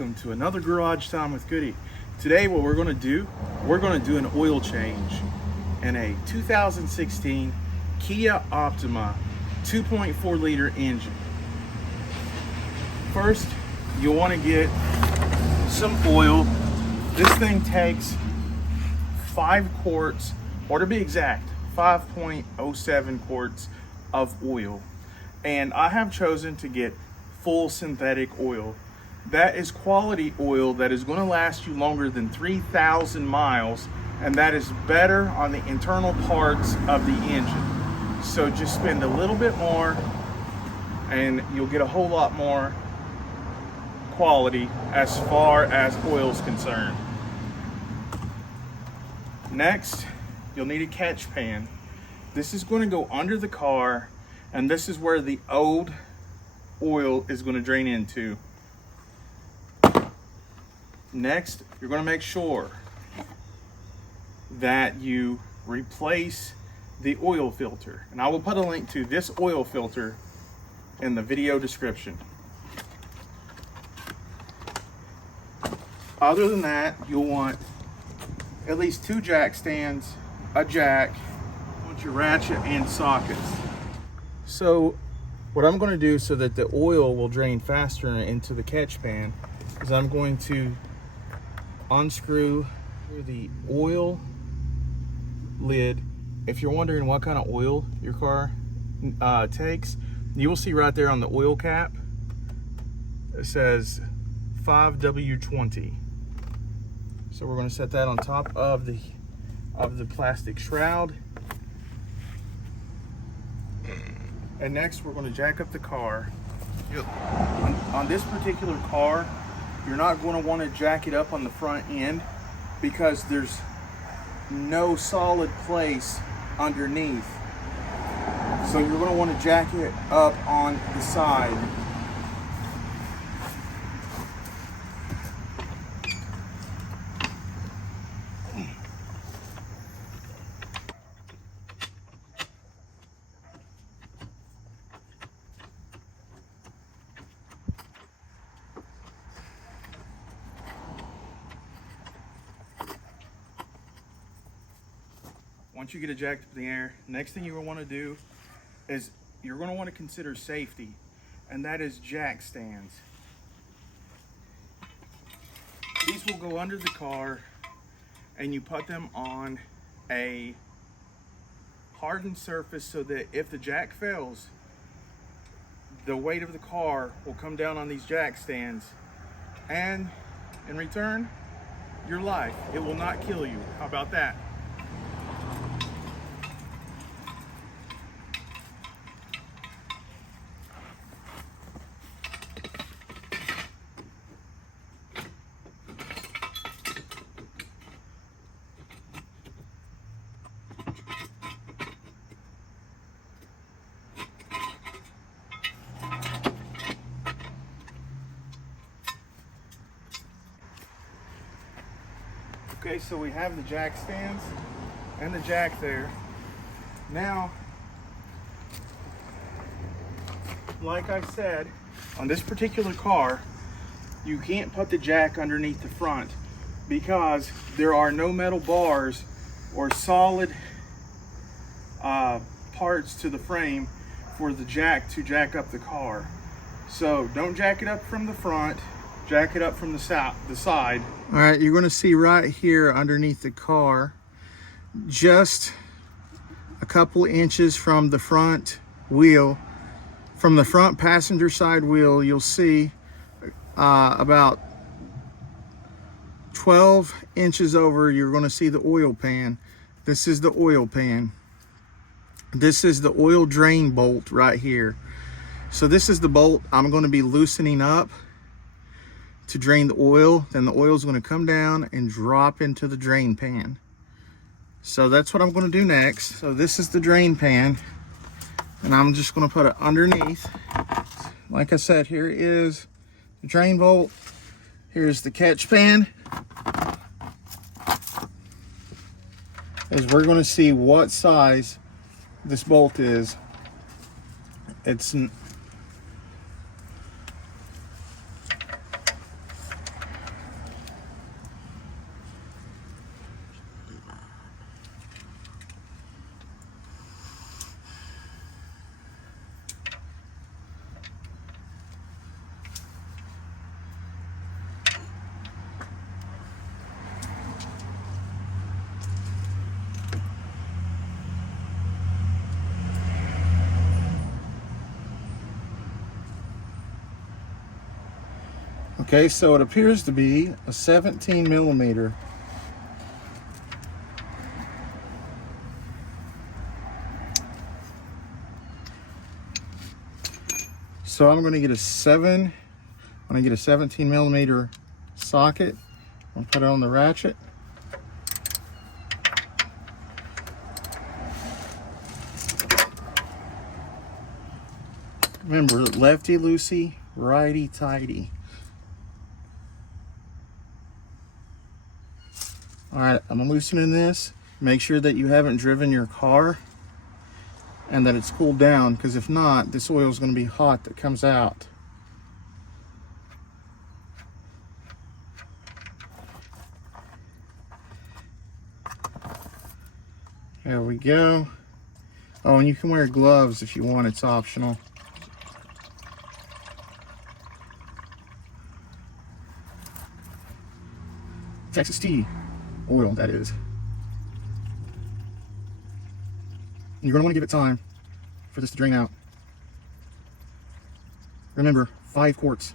welcome to another Garage Time with Goody. Today what we're going to do an oil change in a 2016 Kia Optima 2.4 liter engine. First, you'll want to get some oil. This thing takes 5 quarts, or to be exact, 5.07 quarts of oil. And I have chosen to get full synthetic oil. That is quality oil that is going to last you longer than 3,000 miles, and that is better on the internal parts of the engine. So just spend a little bit more and you'll get a whole lot more quality as far as oil is concerned. Next, you'll need a catch pan. This is going to go under the car, and this is where the old oil is going to drain into. Next, you're going to make sure that you replace the oil filter. And I will put a link to this oil filter in the video description. Other than that, you'll want at least 2 jack stands, a jack, your ratchet and sockets. So what I'm going to do so that the oil will drain faster into the catch pan is I'm going to unscrew the oil lid. If you're wondering what kind of oil your car takes, you will see right there on the oil cap it says 5W20. So we're going to set that on top of the plastic shroud. And next, we're going to jack up the car. On this particular car, you're not going to want to jack it up on the front end because there's no solid place underneath. So you're going to want to jack it up on the side. Once you get it jacked up in the air, next thing you're going to want to do is you're going to want to consider safety, and that is jack stands. These will go under the car, and you put them on a hardened surface so that if the jack fails, the weight of the car will come down on these jack stands, and in return, your life. It will not kill you. How about that? Okay, so we have the jack stands and the jack there. Now, like I said, on this particular car, you can't put the jack underneath the front because there are no metal bars or solid parts to the frame for the jack to jack up the car. So don't jack it up from the front, jack it up from the side. All right, you're going to see right here underneath the car, just a couple inches from the front wheel, from the front passenger side wheel, you'll see about 12 inches over, you're going to see the oil pan. This is the oil pan. This is the oil drain bolt right here. So this is the bolt I'm going to be loosening up to drain the oil. Then the oil is going to come down and drop into the drain pan. So that's what I'm going to do next. So this is the drain pan, and I'm just going to put it underneath. Like I said, here is the drain bolt. Here's the catch pan. As we're going to see what size this bolt is. It's Okay, so it appears to be a 17 millimeter. So I'm going to get a 17 millimeter socket. I'll put it on the ratchet. Remember, lefty loosey, righty tighty. All right, I'm loosening this. Make sure that you haven't driven your car and that it's cooled down, because if not, this oil is going to be hot that comes out. There we go. Oh, and you can wear gloves if you want, it's optional. Texas tea oil, that is. You're going to want to give it time for this to drain out. Remember, 5 quarts.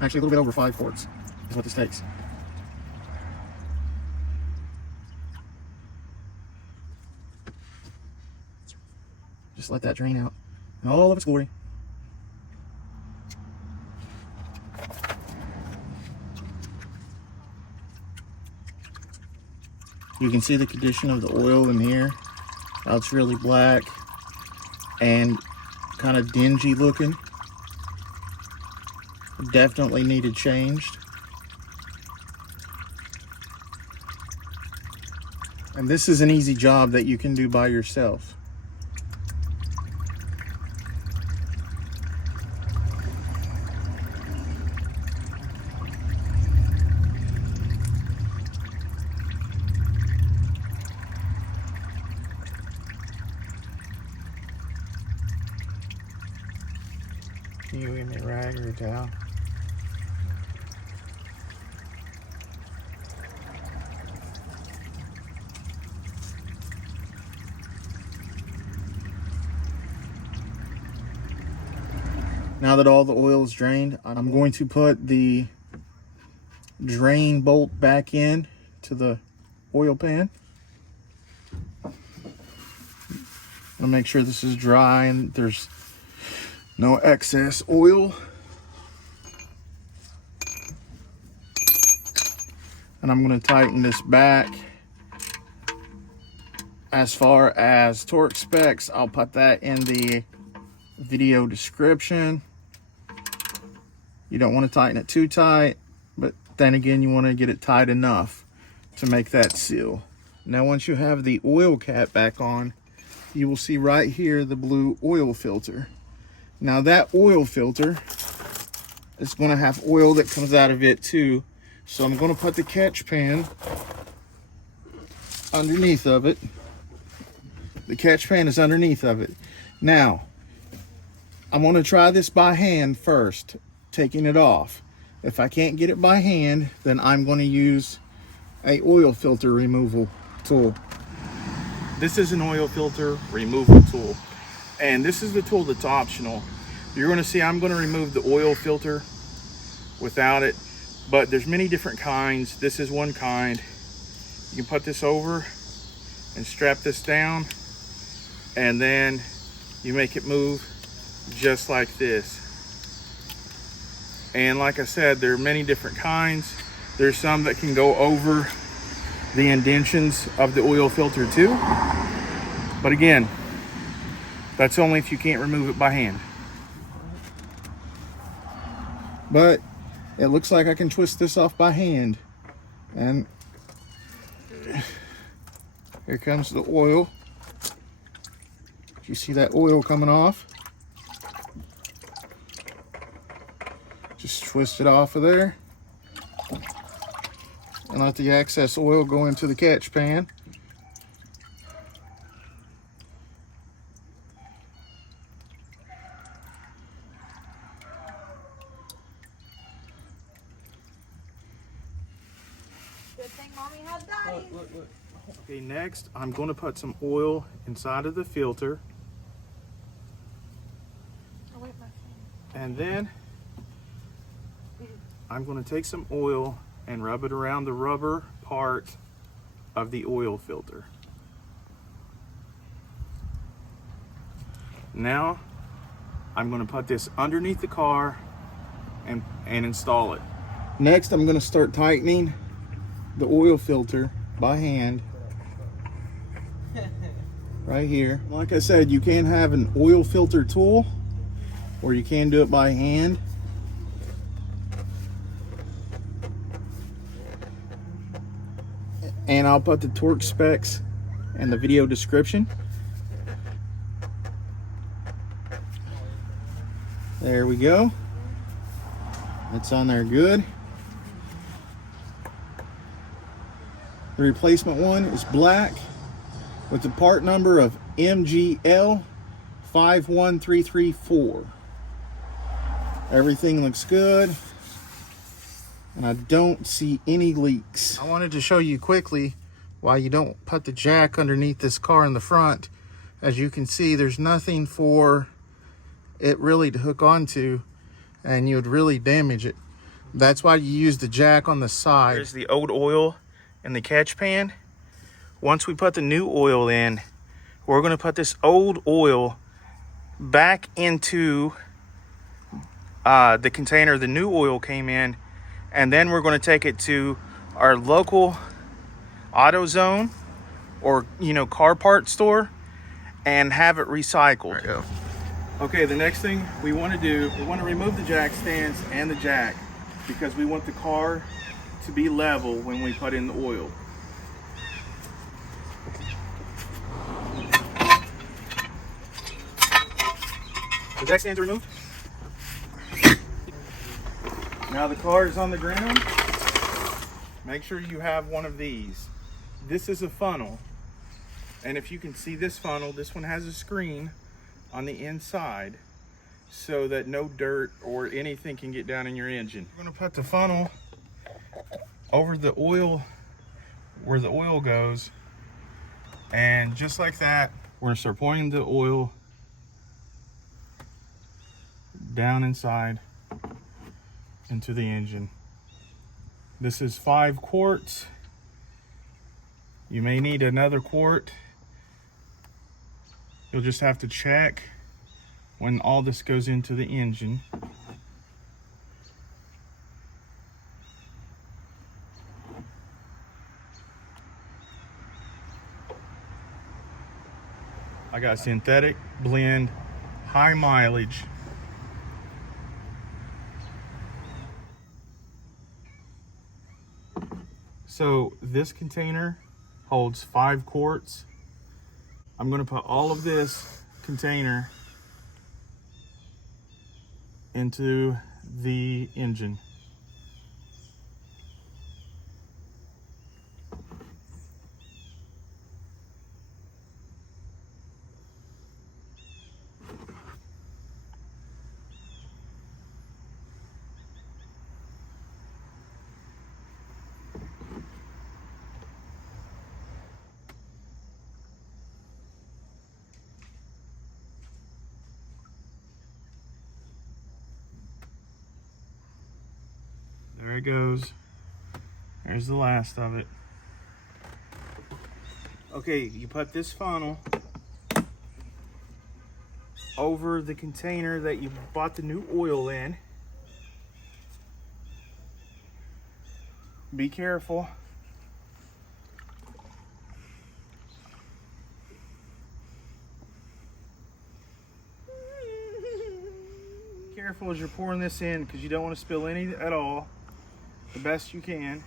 Actually, a little bit over 5 quarts is what this takes. Just let that drain out in all of its glory. You can see the condition of the oil in here. How it's really black and kind of dingy looking. Definitely needed changed. And this is an easy job that you can do by yourself. Can you give me a rag or a towel? Now that all the oil is drained, I'm going to put the drain bolt back in to the oil pan. I'll make sure this is dry and there's no excess oil. And I'm going to tighten this back. As far as torque specs, I'll put that in the video description. You don't want to tighten it too tight, but then again, you want to get it tight enough to make that seal. Now, once you have the oil cap back on, you will see right here the blue oil filter. Now, that oil filter is going to have oil that comes out of it too. So I'm going to put the catch pan underneath of it. The catch pan is underneath of it. Now, I'm going to try this by hand first, taking it off. If I can't get it by hand, then I'm going to use a oil filter removal tool. This is an oil filter removal tool, and this is the tool that's optional. You're going to see I'm going to remove the oil filter without it, but there's many different kinds. This is one kind. You can put this over and strap this down, and then you make it move just like this. And like I said, there are many different kinds. There's some that can go over the indentions of the oil filter too. But again, that's only if you can't remove it by hand. But it looks like I can twist this off by hand. And here comes the oil. You see that oil coming off? Just twist it off of there and let the excess oil go into the catch pan. Good thing Mommy had Daddy. Look. Okay, next I'm going to put some oil inside of the filter. And then I'm going to take some oil and rub it around the rubber part of the oil filter. Now I'm going to put this underneath the car and install it. Next, I'm going to start tightening the oil filter by hand right here. Like I said, you can have an oil filter tool or you can do it by hand. And I'll put the torque specs in the video description. There we go. It's on there good. The replacement one is black with the part number of MGL 51334. Everything looks good, and I don't see any leaks. I wanted to show you quickly why you don't put the jack underneath this car in the front. As you can see, there's nothing for it really to hook onto, and you would really damage it. That's why you use the jack on the side. There's the old oil in the catch pan. Once we put the new oil in, we're going to put this old oil back into the container the new oil came in, and then we're going to take it to our local AutoZone or car part store and have it recycled. There you go. Okay, the next thing we want to do, we want to remove the jack stands and the jack because we want the car to be level when we put in the oil. The jack stands are removed. Now the car is on the ground. Make sure you have one of these. This is a funnel, and if you can see this funnel, this one has a screen on the inside so that no dirt or anything can get down in your engine. We're going to put the funnel over the oil where the oil goes, and just like that, we're going to start pouring the oil down inside into the engine. This is 5 quarts. You may need another quart. You'll just have to check when all this goes into the engine. I got synthetic blend, high mileage. So this container holds 5 quarts. I'm going to put all of this container into the engine. There it goes. There's the last of it. Okay, you put this funnel over the container that you bought the new oil in. Be careful. Careful as you're pouring this in because you don't want to spill any at all. The best you can.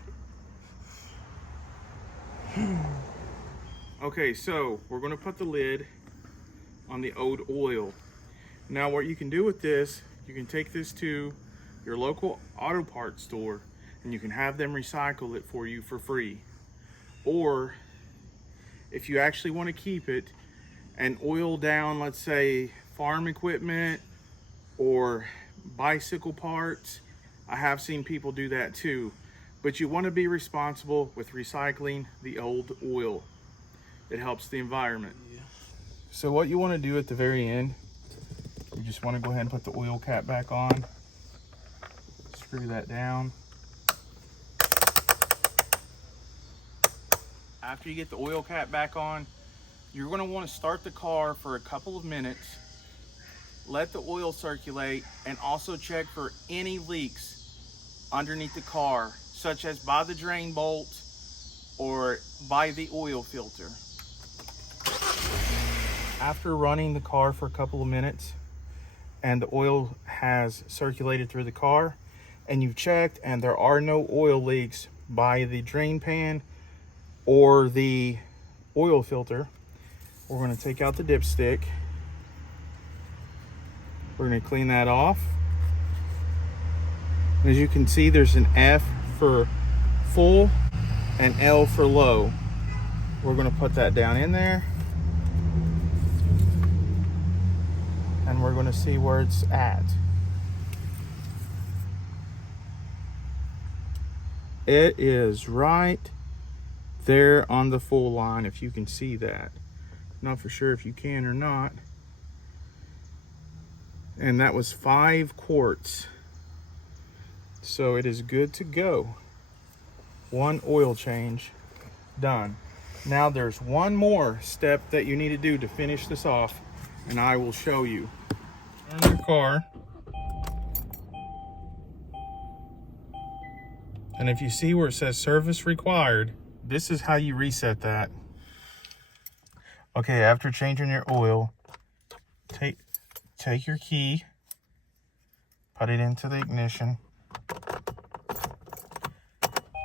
Okay, so we're going to put the lid on the old oil. Now what you can do with this, you can take this to your local auto parts store and you can have them recycle it for you for free. Or if you actually want to keep it and oil down, let's say farm equipment or bicycle parts, I have seen people do that too, but you want to be responsible with recycling the old oil. It helps the environment. Yeah. So what you want to do at the very end, you just want to go ahead and put the oil cap back on. Just screw that down. After you get the oil cap back on, you're going to want to start the car for a couple of minutes, let the oil circulate, and also check for any leaks underneath the car, such as by the drain bolt or by the oil filter. After running the car for a couple of minutes and the oil has circulated through the car and you've checked and there are no oil leaks by the drain pan or the oil filter, we're going to take out the dipstick. We're going to clean that off. As you can see, there's an F for full and L for low. We're going to put that down in there. And we're going to see where it's at. It is right there on the full line, if you can see that. Not for sure if you can or not. And that was 5 quarts. So it is good to go. 1 oil change done. Now there's one more step that you need to do to finish this off, and I will show you. Turn your car. And if you see where it says service required, this is how you reset that. Okay, after changing your oil, take your key, put it into the ignition,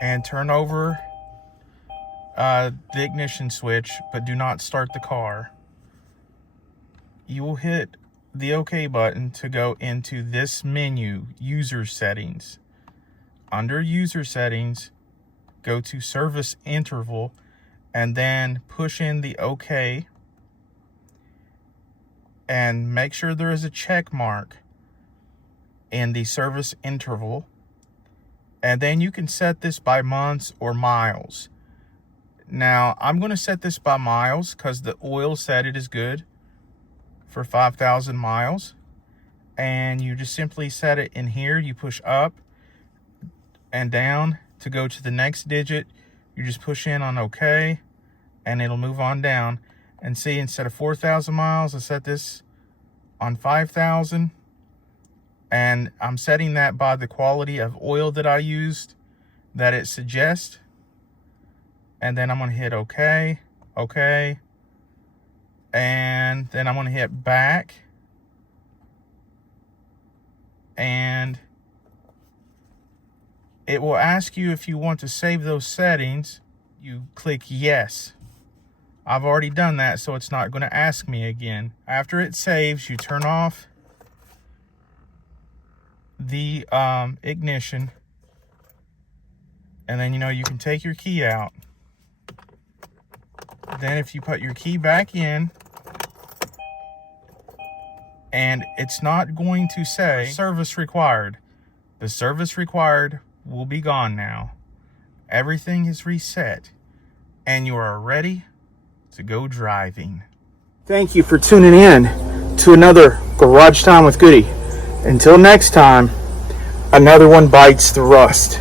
and turn over the ignition switch, but do not start the car. You will hit the OK button to go into this menu, User Settings. Under User Settings, go to Service Interval, and then push in the OK. And make sure there is a check mark in the service interval. And then you can set this by months or miles. Now, I'm going to set this by miles because the oil said it is good for 5,000 miles. And you just simply set it in here. You push up and down to go to the next digit. You just push in on OK, and it'll move on down. And see, instead of 4,000 miles, I set this on 5,000. And I'm setting that by the quality of oil that I used, that it suggests. And then I'm going to hit OK, OK. And then I'm going to hit back. And it will ask you if you want to save those settings. You click yes. I've already done that, so it's not going to ask me again. After it saves, you turn off the ignition, and then you can take your key out. Then if you put your key back in, and it's not going to say service required. The service required will be gone now. Everything is reset, and you are ready to go driving. Thank you for tuning in to another Garage Time with Goody. Until next time, another one bites the rust.